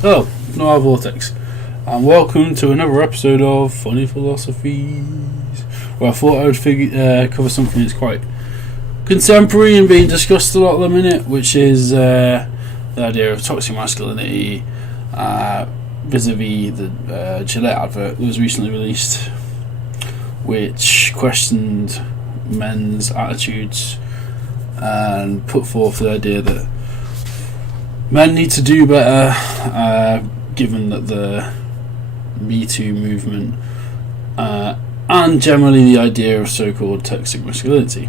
Hello, Noir Vortex, and welcome to another episode of Funny Philosophies, where I thought I would cover something that's quite contemporary and being discussed a lot at the minute, which is the idea of toxic masculinity vis-a-vis the Gillette advert that was recently released, which questioned men's attitudes and put forth the idea that men need to do better, given that the Me Too movement and generally the idea of so-called toxic masculinity.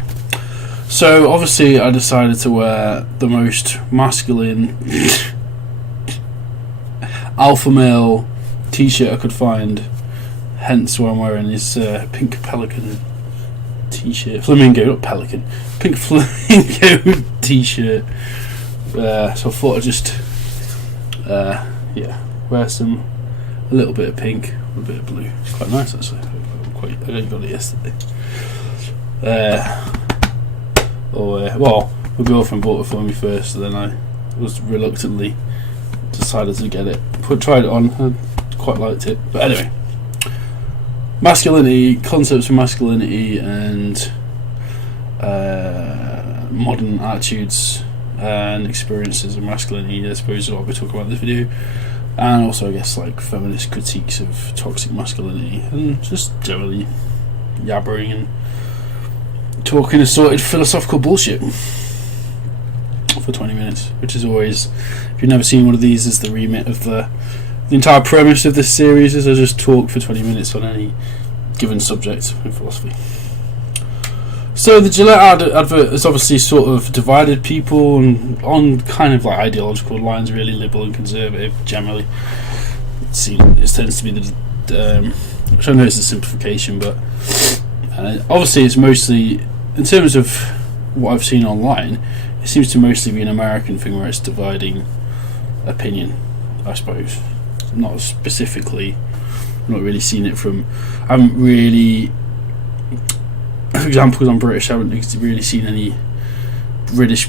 So obviously I decided to wear the most masculine alpha male t-shirt I could find, hence why I'm wearing this pink pelican t-shirt, flamingo, not pelican, pink flamingo t-shirt. So I thought I'd just wear a little bit of pink with a bit of blue. It's quite nice actually. I only got it yesterday. Well, my girlfriend bought it for me first, and then I was reluctantly decided to get it. Tried it on, I quite liked it. But anyway, masculinity, concepts of masculinity and modern attitudes and experiences of masculinity, I suppose, is what we're talking about in this video. And also, I guess, like feminist critiques of toxic masculinity and just generally yabbering and talking assorted philosophical bullshit for 20 minutes, which is always, if you've never seen one of these, is the remit of the entire premise of this series is I just talk for 20 minutes on any given subject in philosophy. So the Gillette advert has obviously sort of divided people and on kind of like ideological lines, really liberal and conservative generally. It tends to be which I know is a simplification, but obviously it's mostly, in terms of what I've seen online, it seems to mostly be an American thing where it's dividing opinion, I suppose. Not specifically, I've not really seen it from, I haven't really, for example, because I'm British, I haven't really seen any British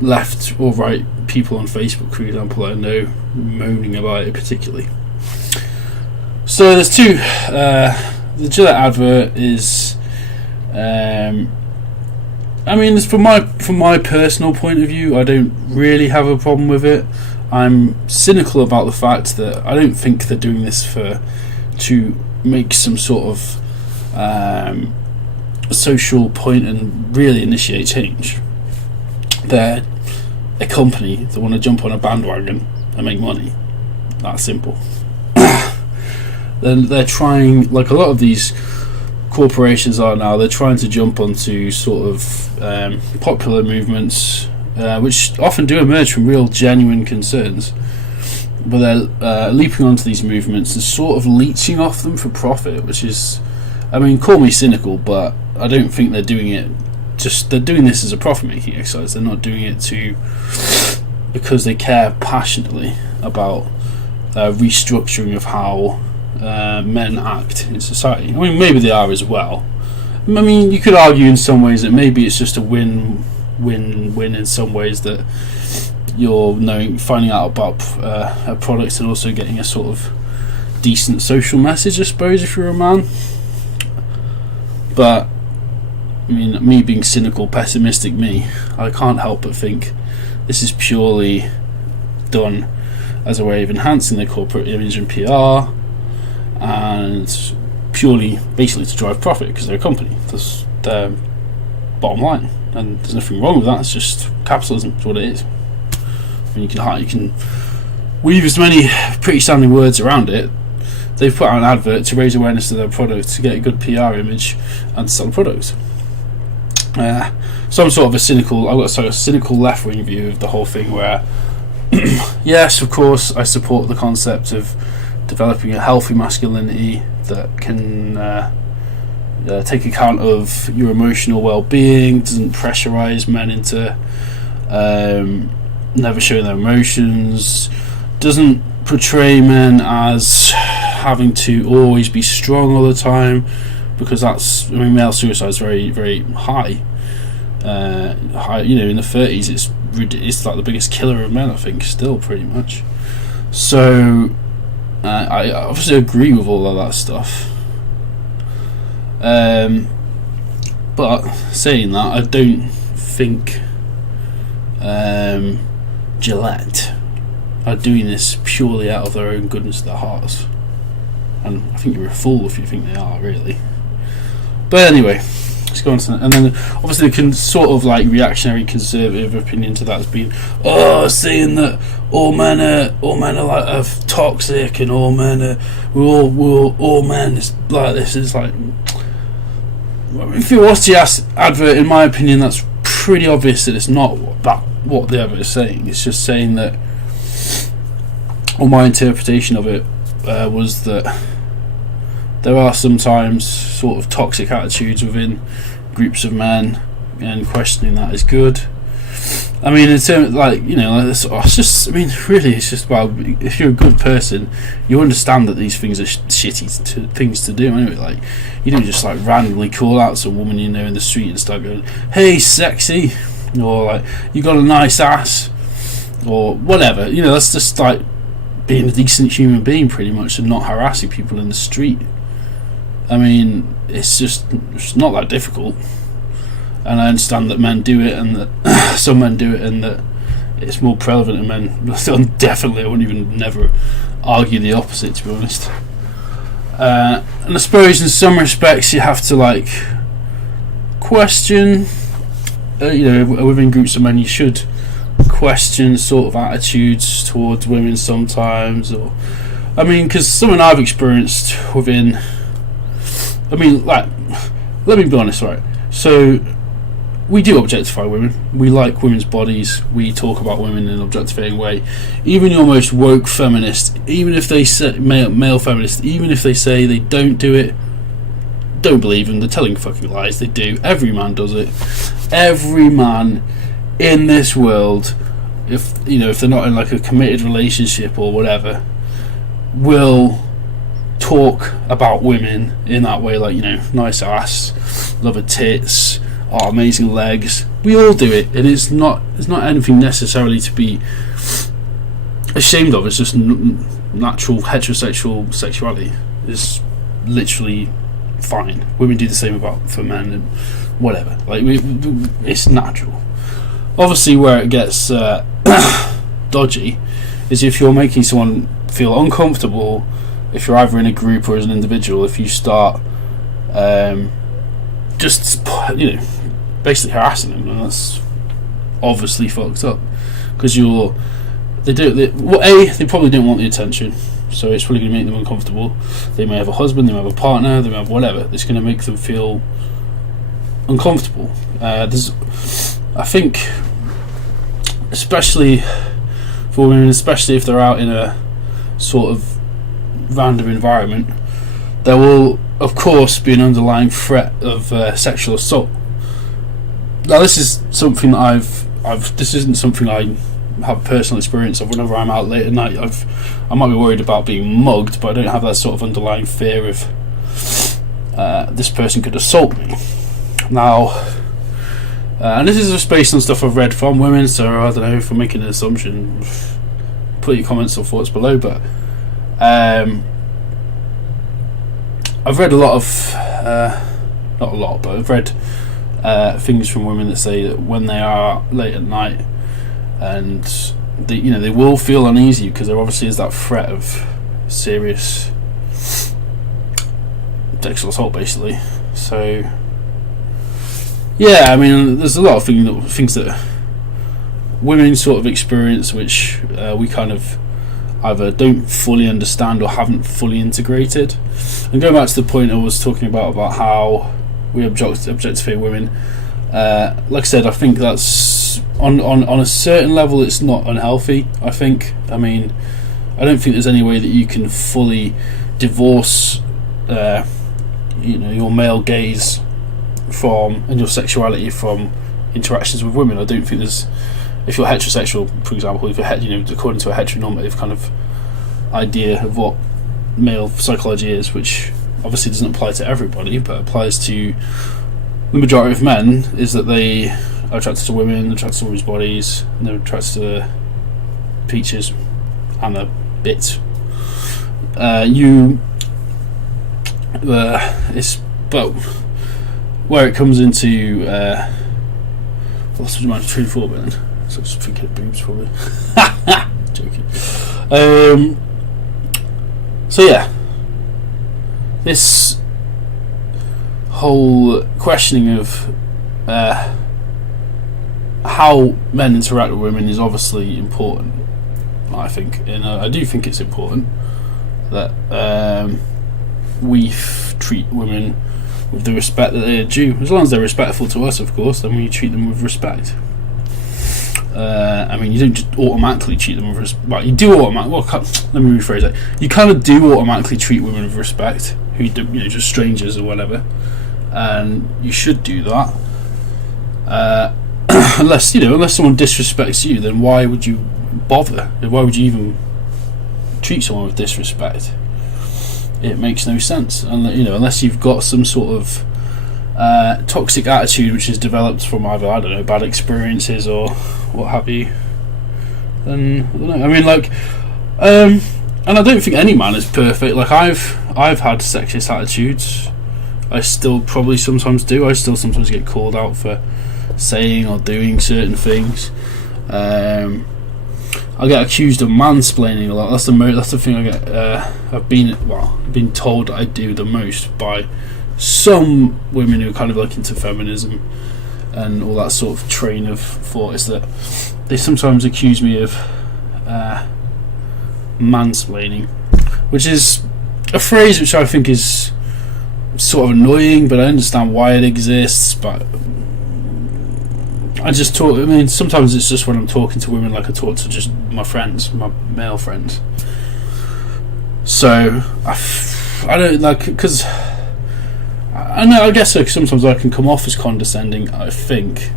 left or right people on Facebook, for example, that I know moaning about it particularly. So there's two. The Gillette advert is, I mean, from my personal point of view, I don't really have a problem with it. I'm cynical about the fact that I don't think they're doing this to make some sort of social point and really initiate change. They're a company that want to jump on a bandwagon and make money. That's simple. Then they're trying, like a lot of these corporations are now, they're trying to jump onto sort of popular movements, which often do emerge from real genuine concerns, but they're leaping onto these movements and sort of leeching off them for profit, which is, I mean, call me cynical, but I don't think they're doing it they're doing this as a profit-making exercise. They're not doing it because they care passionately about restructuring of how men act in society. I mean, maybe they are as well. I mean, you could argue in some ways that maybe it's just a win-win-win in some ways, that you're finding out about a product and also getting a sort of decent social message, I suppose, if you're a man. But I mean, me being cynical, pessimistic I can't help but think this is purely done as a way of enhancing their corporate image and PR, and purely basically to drive profit because they're a company. That's their bottom line, and there's nothing wrong with that. It's just capitalism. It's what it is. I mean, you can weave as many pretty sounding words around it. They've put out an advert to raise awareness of their product, to get a good PR image, and to sell products. So I'm sort of I've got sort of a cynical left-wing view of the whole thing, where yes, of course, I support the concept of developing a healthy masculinity that can take account of your emotional well-being, doesn't pressurize men into never showing their emotions, doesn't portray men as having to always be strong all the time, because that's, I mean, male suicide is very, very high. High, in the 30s, it's like the biggest killer of men, I think, still pretty much. So I obviously agree with all of that stuff. But saying that, I don't think Gillette are doing this purely out of their own goodness of their hearts, and I think you're a fool if you think they are, really. But anyway, let's go on to that. And then obviously the sort of like reactionary conservative opinion to that has been, saying that all men are like are toxic, and all men are all men is like this. It's like, if you watch the advert, in my opinion, that's pretty obvious that it's not what the advert is saying. It's just saying that, or my interpretation of it was that there are sometimes sort of toxic attitudes within groups of men, and questioning that is good. I mean, in terms, like, you know, it's just, I mean, really, it's just about, if you're a good person, you understand that these things are shitty things to do. Anyway, like, you don't just like randomly call out some woman you know in the street and start going, "Hey, sexy," or like, "You got a nice ass," or whatever. You know, that's just like being a decent human being, pretty much, and not harassing people in the street. I mean, it's not that difficult. And I understand that men do it, and that some men do it, and that it's more prevalent in men. Definitely, I wouldn't never argue the opposite, to be honest. And I suppose in some respects you have to like question, within groups of men, you should question sort of attitudes towards women sometimes, or, I mean, because something I've experienced within, I mean, like, let me be honest, right? So, we do objectify women. We like women's bodies. We talk about women in an objectifying way. Even your most woke feminist, even if they say male feminist, even if they say they don't do it, don't believe them. They're telling fucking lies. They do. Every man does it. Every man in this world, if they're not in like a committed relationship or whatever, will talk about women in that way, like, nice ass, love her tits, amazing legs. We all do it, and it's not anything necessarily to be ashamed of. It's just natural heterosexual sexuality. It's literally fine. Women do the same for men and whatever. Like, it's natural. Obviously, where it gets dodgy is if you're making someone feel uncomfortable. If you're either in a group or as an individual, if you start basically harassing them, and that's obviously fucked up, because they probably don't want the attention, so it's probably going to make them uncomfortable. They may have a husband, they may have a partner, they may have whatever. It's going to make them feel uncomfortable. I think, especially for women, especially if they're out in a sort of random environment, there will of course be an underlying threat of sexual assault. Now, this is something that this isn't something I have personal experience of. Whenever I'm out late at night, I might be worried about being mugged, but I don't have that sort of underlying fear of this person could assault me. Now, and this is just based on stuff I've read from women, so I don't know if I'm making an assumption. Put your comments or thoughts below, but I've read a lot of, not a lot, but I've read things from women that say that when they are late at night, and they will feel uneasy because there obviously is that threat of serious sexual assault, basically. So, yeah, I mean, there's a lot of things that women sort of experience, which we kind of either don't fully understand or haven't fully integrated. And going back to the point I was talking about how we objectify women, like I said, I think that's on a certain level it's not unhealthy. I mean, I don't think there's any way that you can fully divorce your male gaze and your sexuality from interactions with women. I don't think there's, if you're heterosexual, for example, if you're according to a heteronormative kind of idea of what male psychology is, which obviously doesn't apply to everybody, but applies to the majority of men, is that they are attracted to women, attracted to women's bodies, and they're attracted to the peaches and the bit. It's but where it comes into what's the train of thought then? So just thinking of boobs probably. Joking. So yeah, this whole questioning of how men interact with women is obviously important, I think, and I do think it's important that we treat women with the respect that they are due. As long as they're respectful to us, of course, then we treat them with respect. I mean, you don't just automatically treat them with respect. Well, you do automatically. Well, let me rephrase that. You kind of do automatically treat women with respect, who do, just strangers or whatever, and you should do that. Unless someone disrespects you, then why would you bother? Why would you even treat someone with disrespect? It makes no sense, and unless you've got some sort of toxic attitude which is developed from either, I don't know, bad experiences or what have you. Then I don't know. I mean, like, and I don't think any man is perfect. Like, I've had sexist attitudes. I still probably sometimes do. I still sometimes get called out for saying or doing certain things. I get accused of mansplaining a lot. That's the thing I get. I've been told I do the most by some women who are kind of like into feminism and all that sort of train of thought, is that they sometimes accuse me of mansplaining, which is a phrase which I think is sort of annoying, but I understand why it exists. But I just talk. I mean, sometimes it's just when I'm talking to women, like I talk to just my friends, my male friends. So I don't like, because I know, I guess sometimes I can come off as condescending, I think,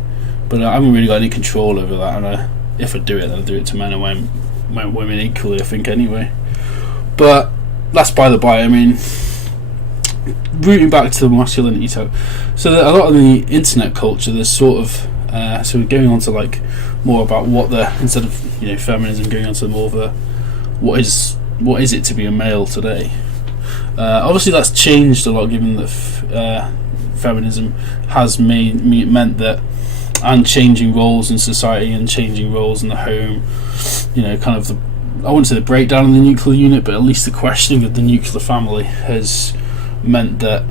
but I haven't really got any control over that. And if I do it, then I do it to men and women equally, I think, anyway. But that's by the by. I mean, rooting back to the masculinity type, so that a lot of the internet culture, there's sort of so we're going on to like more about what the, instead of feminism, going on to more of a what is it to be a male today. Obviously that's changed a lot, given that feminism has meant that, and changing roles in society and changing roles in the home, kind of I wouldn't say the breakdown of the nuclear unit, but at least the questioning of the nuclear family has meant that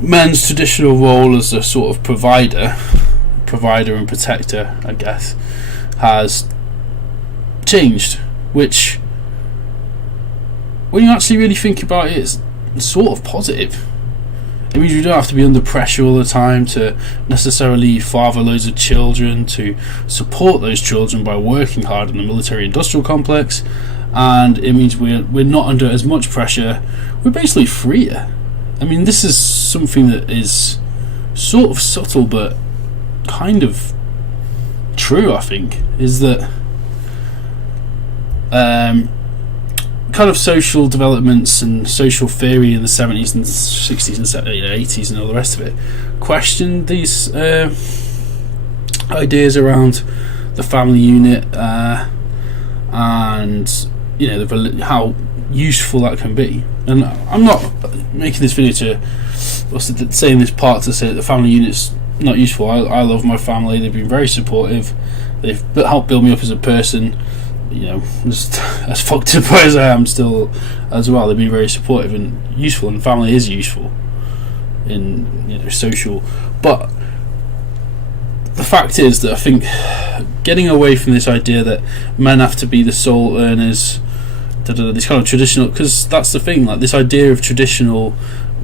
men's traditional role as a sort of provider and protector, I guess, has changed, which, when you actually really think about it, it's sort of positive. It means you don't have to be under pressure all the time to necessarily father loads of children, to support those children by working hard in the military industrial complex, and it means we're not under as much pressure. We're basically freer. I mean, this is something that is sort of subtle but kind of true, I think, is that kind of social developments and social theory in the 70s and 60s and 80s and all the rest of it questioned these ideas around the family unit and how useful that can be. And I'm not making this video to, or saying this part to say that the family unit's not useful. I love my family. They've been very supportive. They've helped build me up as a person. Just as fucked up as I am still as well, they've been very supportive and useful, and family is useful in social. But the fact is that I think getting away from this idea that men have to be the sole earners, this kind of traditional, because that's the thing, like this idea of traditional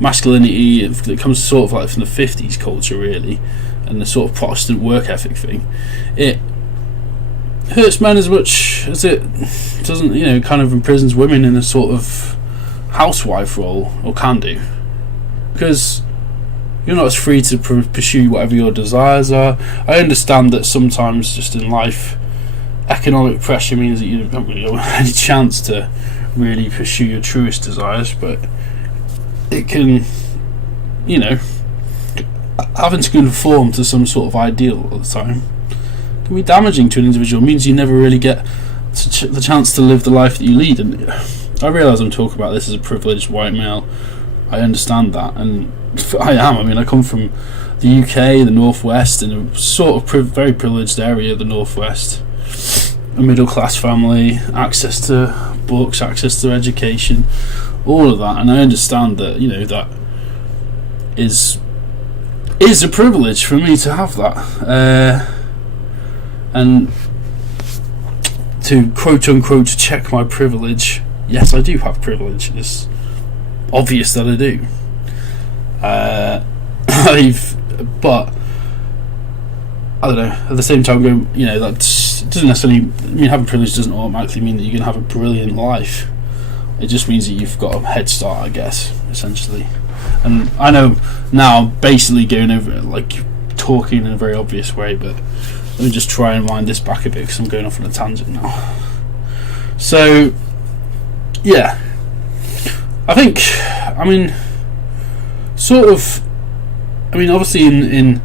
masculinity that comes sort of like from the 50s culture really, and the sort of Protestant work ethic thing, it hurts men as much as it doesn't, kind of imprisons women in a sort of housewife role, or can do, because you're not as free to pursue whatever your desires are. I understand that sometimes just in life economic pressure means that you don't really have any chance to really pursue your truest desires, but it can, having to conform to some sort of ideal all the time can be damaging to an individual. It means you never really get the chance to live the life that you lead. And I realise I'm talking about this as a privileged white male. I understand that, and I am. I mean, I come from the UK, the Northwest, in a sort of very privileged area of the Northwest. A middle class family, access to books, access to education, all of that, and I understand that, you know, that is a privilege for me to have that, and to quote unquote check my privilege. Yes, I do have privilege. It's obvious that I do. But I don't know. At the same time, you know, that doesn't necessarily mean having privilege doesn't automatically mean that you're going to have a brilliant life. It just means that you've got a head start, I guess, essentially. And I know now I'm basically going over it, like talking in a very obvious way, but let me just try and wind this back a bit because I'm going off on a tangent now. So, yeah, I think, I mean, sort of, I mean, obviously in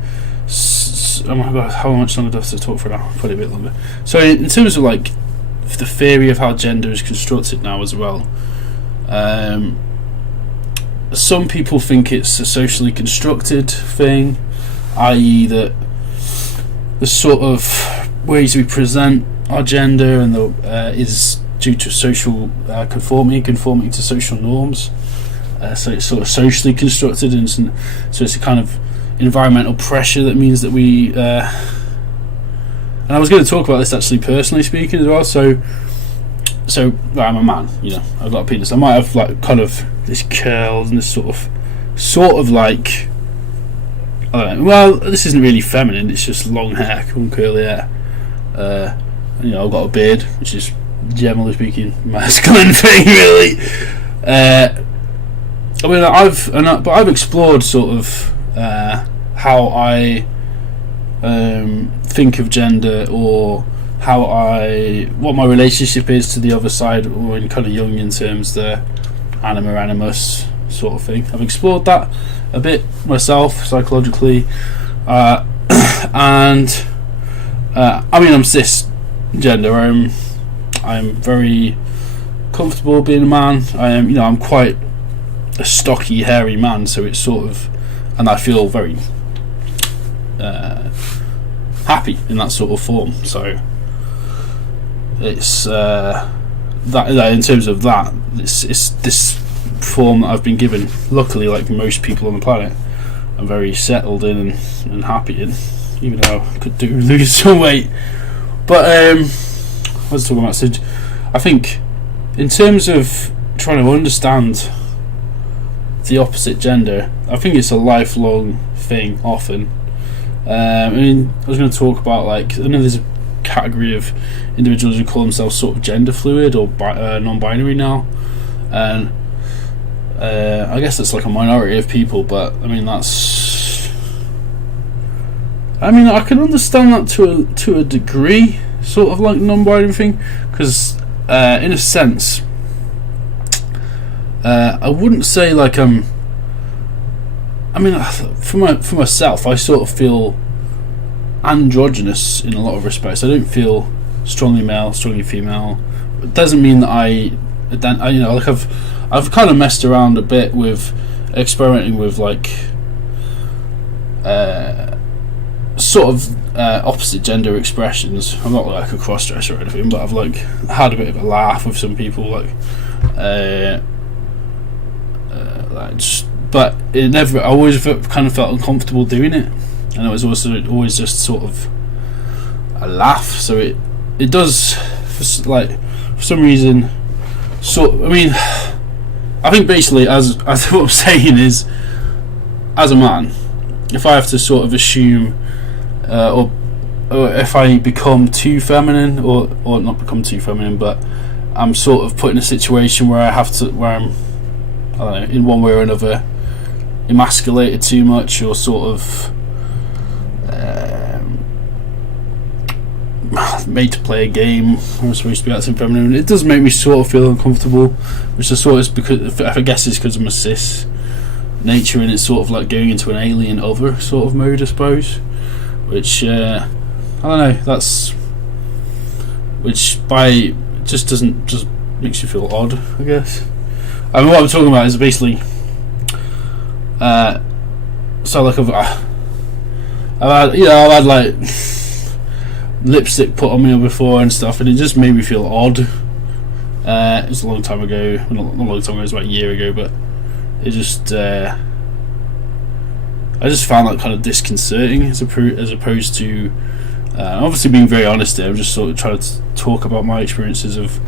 oh my god, how much longer do I have to talk for now? Probably a bit longer. So in terms of like the theory of how gender is constructed now as well, some people think it's a socially constructed thing, i.e. that the sort of ways we present our gender and is due to social conforming to social norms. So it's sort of socially constructed, and so it's a kind of environmental pressure that means that we. And I was going to talk about this actually, personally speaking, as well. So well, I'm a man, you know, I've got a penis. I might have like kind of this curls and this sort of like, I don't know. Well, this isn't really feminine. It's just long hair, cool curly hair. You know, I've got a beard, which is generally speaking masculine thing, really. I mean, I've explored sort of how I think of gender, or what my relationship is to the other side, or in kind of Jungian terms, the anima animus sort of thing. I've explored that a bit myself psychologically, and I mean, I'm cisgender. I'm very comfortable being a man. I'm quite a stocky, hairy man, so it's sort of, and I feel very happy in that sort of form. So it's that in terms of that, it's this form that I've been given. Luckily, like most people on the planet, I'm very settled in and happy in, even though I could lose some weight. But what was I talking about? So I think in terms of trying to understand the opposite gender, I think it's a lifelong thing often. I mean, I was going to talk about, like, I know there's a category of individuals who call themselves sort of gender fluid or non-binary now, and I guess that's like a minority of people, but I mean, I can understand that to a degree, sort of like non-binary thing, because in a sense, I wouldn't say like for myself, I sort of feel androgynous in a lot of respects. I don't feel strongly male, strongly female. It doesn't mean that I've kind of messed around a bit with experimenting with like sort of opposite gender expressions. I'm not like a cross-dresser or anything, but I've like had a bit of a laugh with some people, like but it never. I always kind of felt uncomfortable doing it, and it was also always just sort of a laugh. So it does, for some reason. So I mean, I think basically, as what I'm saying is, as a man, if I have to sort of assume, or if I become too feminine, or not become too feminine, but I'm sort of put in a situation where I'm, I don't know, in one way or another, emasculated too much, or sort of made to play a game. I'm supposed to be acting feminine. It does make me sort of feel uncomfortable, which I sort of because I guess it's because I'm a cis nature, and it's sort of like going into an alien other sort of mode, I suppose. Which I don't know. Which by just makes you feel odd, I guess. I mean, what I'm talking about is basically, so like I've had like lipstick put on me before and stuff, and it just made me feel odd. It was a long time ago, not a long time ago, it was about a year ago, but it just I just found that kind of disconcerting as opposed to obviously being very honest there. I'm just sort of trying to talk about my experiences of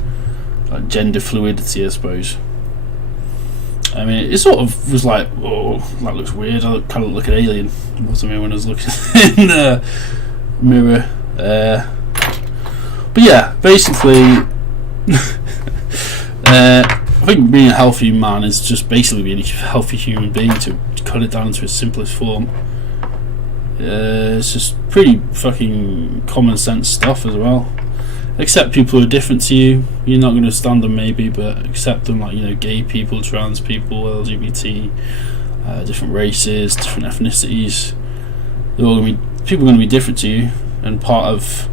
like gender fluidity, I suppose. I mean, it sort of was like, oh, that looks weird. I kind of look an alien or something when I was looking in the mirror. But yeah, basically, I think being a healthy man is just basically being a healthy human being, to cut it down to its simplest form. It's just pretty fucking common sense stuff as well. Accept people who are different to you. You're not going to stand them maybe, but accept them, like, you know, gay people, trans people, LGBT, different races, different ethnicities. People are going to be different to you, and part of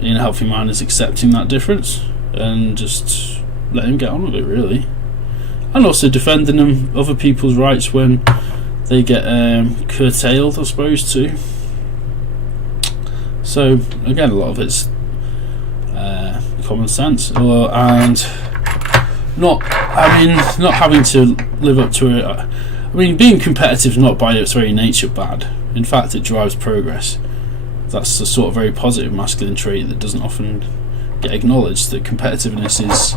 being a healthy man is accepting that difference and just letting them get on with it, really. And also defending other people's rights when they get curtailed, I suppose, too. So again, a lot of it's common sense, and not having to live up to it. I mean, being competitive is not by its very nature bad. In fact, it drives progress. That's a sort of very positive masculine trait that doesn't often get acknowledged. That competitiveness is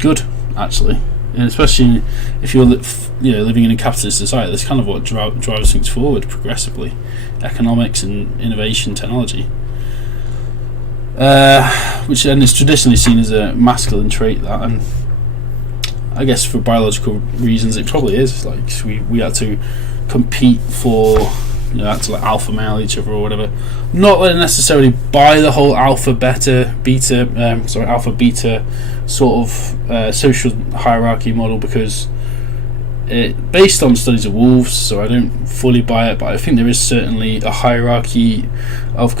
good, actually, and especially if you're living in a capitalist society. That's kind of what drives things forward progressively. Economics and innovation, technology. Which then is traditionally seen as a masculine trait, that, and I guess for biological reasons it probably is. Like we had to compete for, had to like alpha male each other or whatever. Not that I necessarily buy the whole alpha beta sort of social hierarchy model, because it based on studies of wolves, so I don't fully buy it, but I think there is certainly a hierarchy of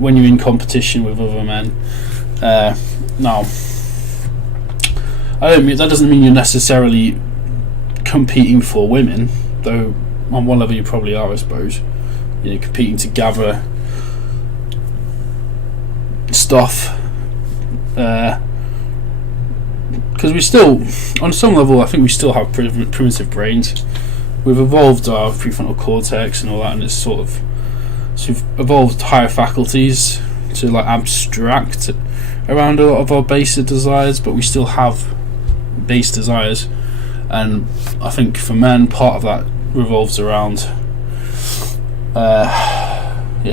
when you're in competition with other men. Now, that doesn't mean you're necessarily competing for women, though on one level you probably are, I suppose. Competing to gather stuff. Because we still, on some level, I think we still have primitive brains. We've evolved our prefrontal cortex and all that, and it's so we've evolved higher faculties to like abstract around a lot of our basic desires, but we still have base desires. And I think for men, part of that revolves around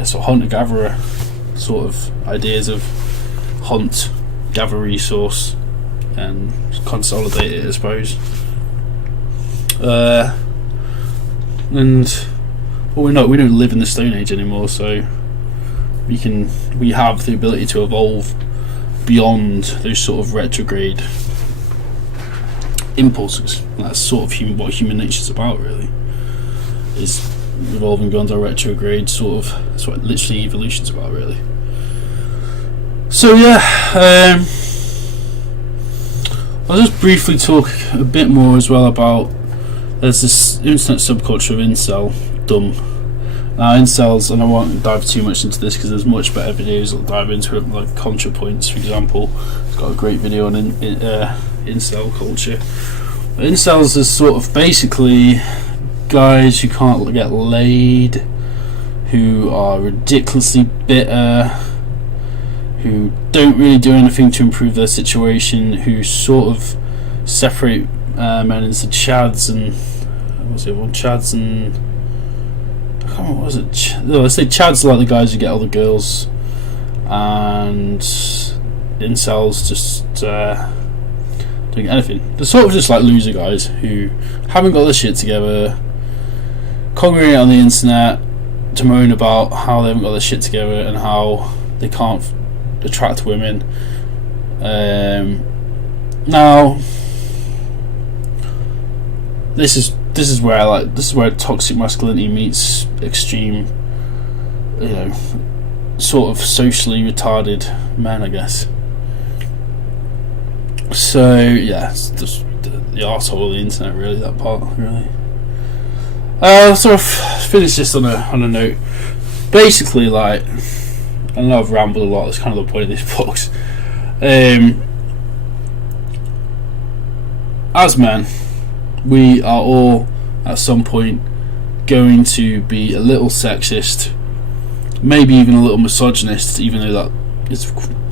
sort of hunter-gatherer sort of ideas of hunt, gather resource, and consolidate it, I suppose. We don't live in the Stone Age anymore, so we have the ability to evolve beyond those sort of retrograde impulses. That's sort of what human nature's about, really, is evolving beyond our retrograde sort of. That's what literally evolution's about, really. So yeah, I'll just briefly talk a bit more as well about, there's this internet subculture of incel-dom. Now, incels, and I won't dive too much into this because there's much better videos that'll dive into it, like ContraPoints, for example. It's got a great video on incel culture. But incels is sort of basically guys who can't get laid, who are ridiculously bitter, who don't really do anything to improve their situation, who sort of separate men into chads and chads and I can't remember, what was it? Let's say chads are like the guys who get all the girls, and incels just doing anything. They're sort of just like loser guys who haven't got their shit together, congregate on the internet to moan about how they haven't got their shit together and how they can't attract women. Now, this is where toxic masculinity meets extreme, sort of socially retarded men, I guess. So yeah, it's just the arsehole of the internet, really, that part, really. So I've finished this on a note. Basically, like, I know I've rambled a lot, that's kind of the point of this box. As men, we are all at some point going to be a little sexist, maybe even a little misogynist, even though that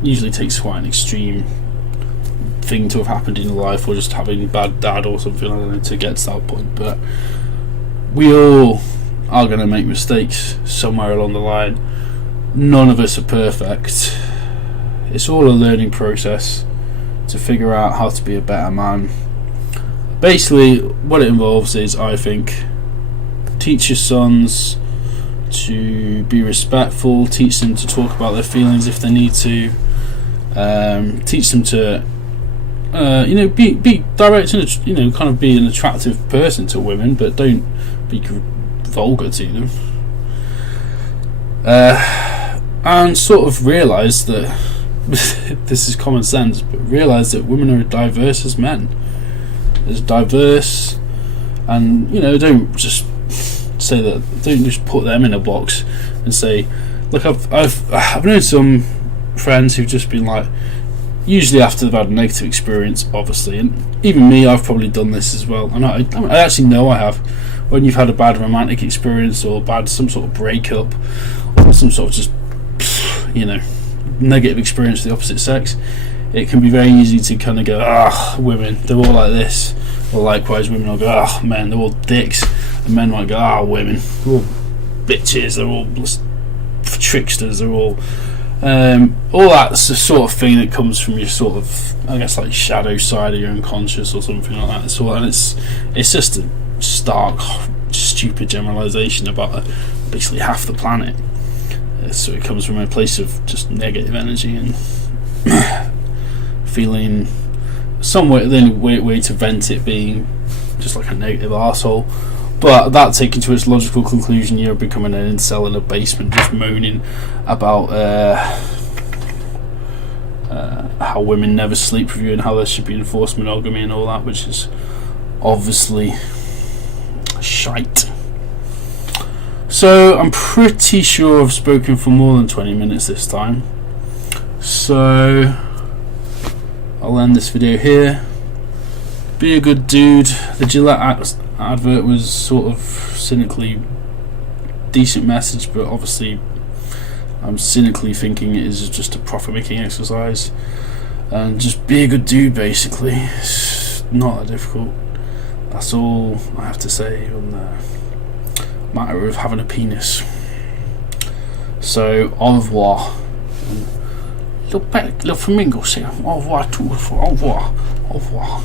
usually takes quite an extreme thing to have happened in life, or just having a bad dad or something, I don't know, to get to that point. But we all are going to make mistakes somewhere along the line. None of us are perfect. It's all a learning process to figure out how to be a better man. Basically, what it involves is, I think, teach your sons to be respectful, teach them to talk about their feelings if they need to, teach them to be direct and kind of be an attractive person to women, but don't be vulgar to them, and sort of realise that this is common sense, but realise that women are diverse as men. As diverse, and don't just say that. Don't just put them in a box and say, look, I've known some friends who've just been like, usually after they've had a negative experience, obviously, and even me, I've probably done this as well, and I actually know I have. When you've had a bad romantic experience, or some sort of breakup, or some sort of just negative experience with the opposite sex, it can be very easy to kind of go, women, they're all like this. Or likewise, women will go, men, they're all dicks. And men might go, women, they're all bitches, they're all tricksters, they're all that's the sort of thing that comes from your sort of, I guess, like shadow side of your unconscious or something like that. So, and it's just a stark, stupid generalisation about basically half the planet. So it comes from a place of just negative energy and feeling some way, the only way to vent it being just like a negative arsehole. But that taken to its logical conclusion, you're becoming an incel in a basement just moaning about how women never sleep with you and how there should be enforced monogamy and all that, which is obviously shite. So I'm pretty sure I've spoken for more than 20 minutes this time. So I'll end this video here. Be a good dude. The Gillette advert was sort of cynically decent message, but obviously I'm cynically thinking it is just a profit making exercise. And just be a good dude, basically. It's not that difficult. That's all I have to say on the matter of having a penis. So, au revoir. Little flamingo say au revoir too. Au revoir. Au revoir.